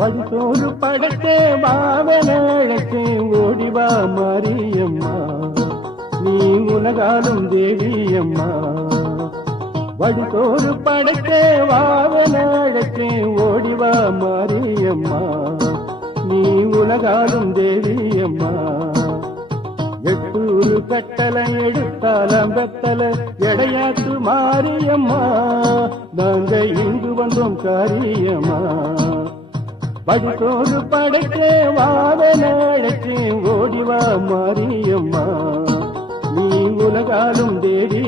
படித்தோடு படத்தே வாவனழக்கே ஓடிவா மாரியம்மா. நீ உலகாலும் தேவியம்மா. வடித்தோடு படத்தே வாவனழக்கே ஓடிவா மாரியம்மா. நீ உலகாலும் தேவியம்மா. எட்டூரு கட்டளை எடுத்தால் அம்பத்தல எடையாத்து மாரியம்மா. நாங்கள் இங்கு வந்தோம் காரியம்மா. படித்தோடு வாத நாடக்கு ஓடிவா மாரியம்மா. நீ உலகாலும் தேடி